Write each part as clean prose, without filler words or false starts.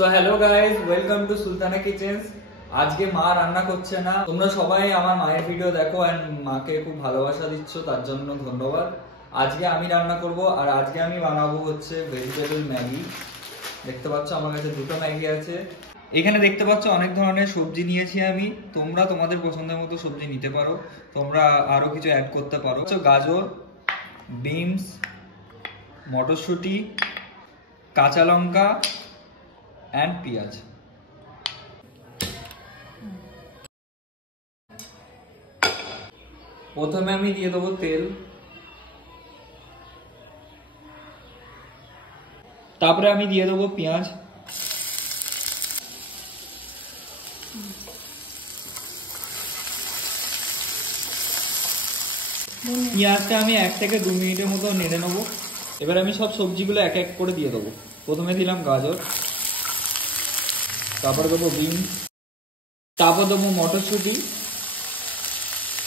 So hello guys, welcome to Sultana kitchens. আজকে মা রান্না করছে না। তোমরা সবাই আমার মায়ের ভিডিও দেখো এন্ড মাকে খুব ভালোবাসা দিচ্ছ, তার জন্য ধন্যবাদ। আজকে আমি রান্না করব আর আজকে আমি বানাবো হচ্ছে ভেজিটেবল ম্যাগি। দেখতে পাচ্ছ আমার কাছে দুটো ম্যাগি আছে। এখানে দেখতে পাচ্ছ অনেক ধরনের সবজি নিয়েছি আমি। তোমরা তোমাদের পছন্দের মতো সবজি নিতে পারো, তোমরা আরো কিছু অ্যাড করতে পারো। গাজর, বিনস, মটরশুঁটি, কাঁচা লঙ্কা and পেঁয়াজ। প্রথমে আমি দিয়ে দেবো তেল, তারপরে আমি দিয়ে দেবো পেঁয়াজ, পেঁয়াজটা আমি 1 থেকে 2 মিনিটের মতো নেড়ে নেবো। এবার আমি সব সবজিগুলো এক এক করে দিয়ে দেবো। প্রথমে দিলাম গাজর, তারপর দেবো বিনস, তারপর দেবো মটরশুঁটি,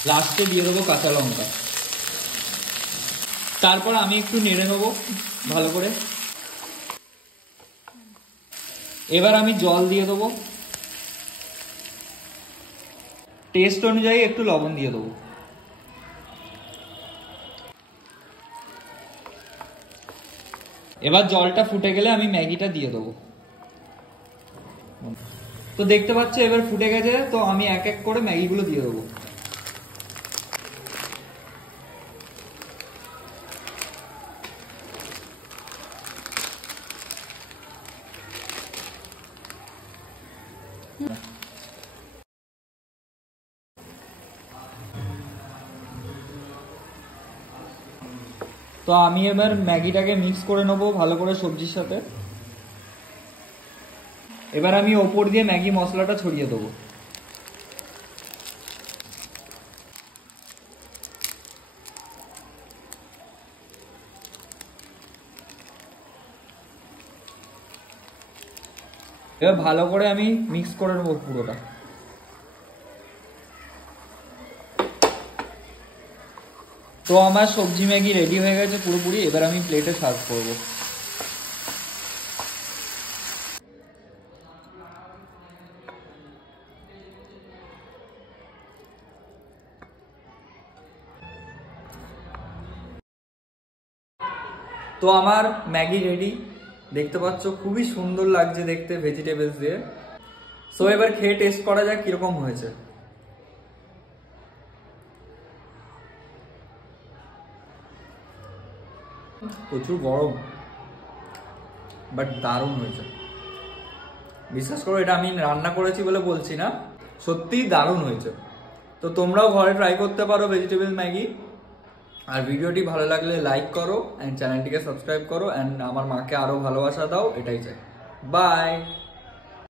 লাস্টে দিয়ে দেবো কাঁচা লঙ্কা। তারপর আমি একটু নেড়ে নেবো ভালো করে। এবার আমি জল দিয়ে দেবো, টেস্ট অনুযায়ী একটু লবণ দিয়ে দেবো। এবার জলটা ফুটে গেলে আমি ম্যাগিটা দিয়ে দেবো। তো দেখতে পাচ্ছ এবার ফুটে গেছে, তো আমি এক এক করে ম্যাগিগুলো দিয়ে দেবো। তো আমি এবার ম্যাগিটাকে মিক্স করে নেবো ভালো করে সবজির সাথে। এবার আমি ওপর দিয়ে ম্যাগি মশলাটা ছড়িয়ে দেবো। এবার ভালো করে আমি মিক্স করে নেবো পুরোটা। তো আমার সবজি ম্যাগি রেডি হয়ে গেছে পুরোপুরি। এবার আমি প্লেটে সার্ভ করব। তো আমার ম্যাগি রেডি, দেখতে পাচ্ছ খুবই সুন্দর লাগছে দেখতে ভেজিটেবলস দিয়ে। সো এবার খেয়ে টেস্ট করা যাক কিরকম হয়েছে। প্রচুর গরম, বাট দারুণ হয়েছে। বিশ্বাস করো, এটা আমি রান্না করেছি বলে বলছি না, সত্যিই দারুণ হয়েছে। তো তোমরাও ঘরে ট্রাই করতে পারো ভেজিটেবল ম্যাগি। আর ভিডিওটি ভালো লাগলে লাইক করো অ্যান্ড চ্যানেলটিকে সাবস্ক্রাইব করো অ্যান্ড আমার মাকে আরো ভালোবাসা দাও, এটাই চাই। বাই।